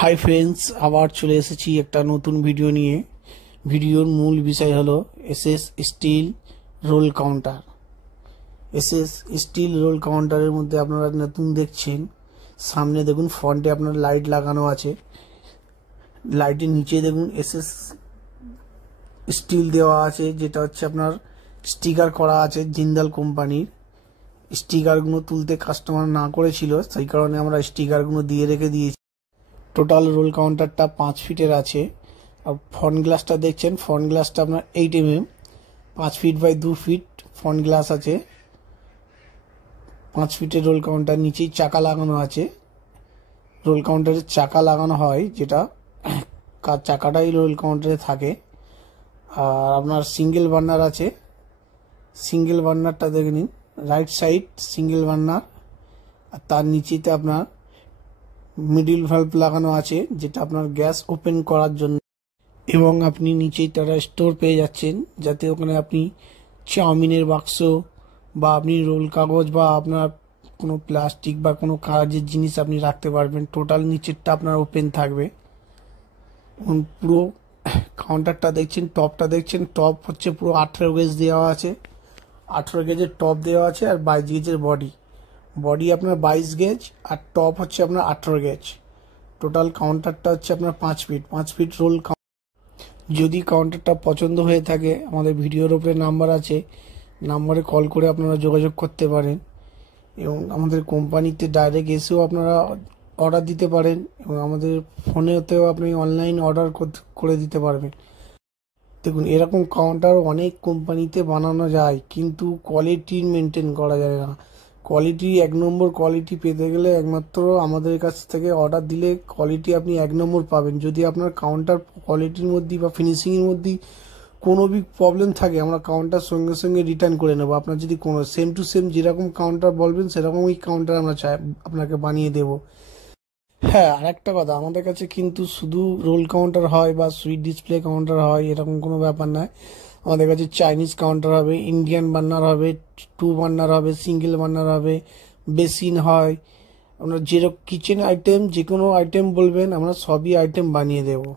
Hi friends, আবার চলে এসেছি একটা নতুন ভিডিও নিয়ে। ভিডিওর মূল বিষয় হলো SS steel roll counter. SS steel roll কাউন্টারের মধ্যে আপনারা নতুন দেখছেন, সামনে দেখুন ফ্রন্টে আপনার লাইট লাগানো আছে, লাইটের নিচে দেখুন এসএস স্টিল দেওয়া আছে, যেটা হচ্ছে আপনার স্টিকার করা আছে জিন্দাল কোম্পানির। স্টিকারগুলো তুলতে কাস্টমার না করেছিল, সেই কারণে আমরা স্টিকারগুলো দিয়ে রেখে দিয়েছি। টোটাল রোল কাউন্টারটা 5 ফিটের আছে। আর ফ্রন্ট গ্লাসটা দেখছেন, ফ্রন্ট গ্লাসটা আপনার 8 mm, 5 feet by 2 feet front glass আছে। 5 ফিটের রোল কাউন্টার, নিচেই চাকা লাগানো আছে। রোল কাউন্টারের চাকা লাগানো হয়, যেটা চাকাটাই রোল কাউন্টারে থাকে। আর আপনার সিঙ্গেল বার্নার আছে, সিঙ্গেল বার্নারটা দেখে নিন, রাইট সাইড সিঙ্গেল বার্নার। আর তার নিচেতে আপনার মিডিল ভালভ লাগানো আছে, যেটা আপনার গ্যাস ওপেন করার জন্য। এবং আপনি নিচেই তারা স্টোর পেয়ে যাচ্ছেন, যাতে ওখানে আপনি চাউমিনের বাক্স বা আপনি রোল কাগজ বা আপনার কোনো প্লাস্টিক বা কোনো কাগজের জিনিস আপনি রাখতে পারবেন। টোটাল নিচেরটা আপনার ওপেন থাকবে। পুরো কাউন্টারটা দেখছেন, টপটা দেখছেন, টপ হচ্ছে পুরো 18 গেজ দেওয়া আছে। 18 গেজের টপ দেওয়া আছে আর 22 গেজের বডি। বডি আপনার 22 গেজ আর টপ হচ্ছে আপনার 18 গেজ। টোটাল কাউন্টারটা হচ্ছে আপনার 5 ফিট, 5 ফিট রোল। যদি কাউন্টারটা পছন্দ হয়ে থাকে, আমাদের ভিডিওর উপরে নাম্বার আছে, নাম্বারে কল করে আপনারা যোগাযোগ করতে পারেন। এবং আমাদের কোম্পানিতে ডাইরেক্ট এসেও আপনারা অর্ডার দিতে পারেন, এবং আমাদের ফোনেতেও আপনি অনলাইন অর্ডার করে দিতে পারবেন। দেখুন, এরকম কাউন্টার অনেক কোম্পানিতে বানানো যায়, কিন্তু কোয়ালিটি মেনটেন করা যায় না। কোয়ালিটি 1 নম্বর কোয়ালিটি পেতে গেলে একমাত্র আমাদের কাছ থেকে অর্ডার দিলে কোয়ালিটি আপনি 1 নম্বর পাবেন। যদি আপনার কাউন্টার কোয়ালিটির মধ্যে বা ফিনিশিংয়ের মধ্যে কোনো প্রবলেম থাকে, আমরা কাউন্টার সঙ্গে সঙ্গে রিটার্ন করে নেবো। আপনার যদি কোনো সেম টু সেম যেরকম কাউন্টার বলবেন সেরকমই কাউন্টার আমরা আপনাকে বানিয়ে দেবো। হ্যাঁ, আরেকটা কথা, আমাদের কাছে কিন্তু শুধু রোল কাউন্টার হয় বা সুইট ডিসপ্লে কাউন্টার হয় এরকম কোনো ব্যাপার নয়। আমাদের কাছে চাইনিজ কাউন্টার হবে, ইন্ডিয়ান বার্নার হবে, 2 বার্নার হবে, সিঙ্গেল বার্নার হবে, বেসিন হয়। আমরা যেরকম কিচেন আইটেম, যে কোনো আইটেম বলবেন, আমরা সবই আইটেম বানিয়ে দেবো।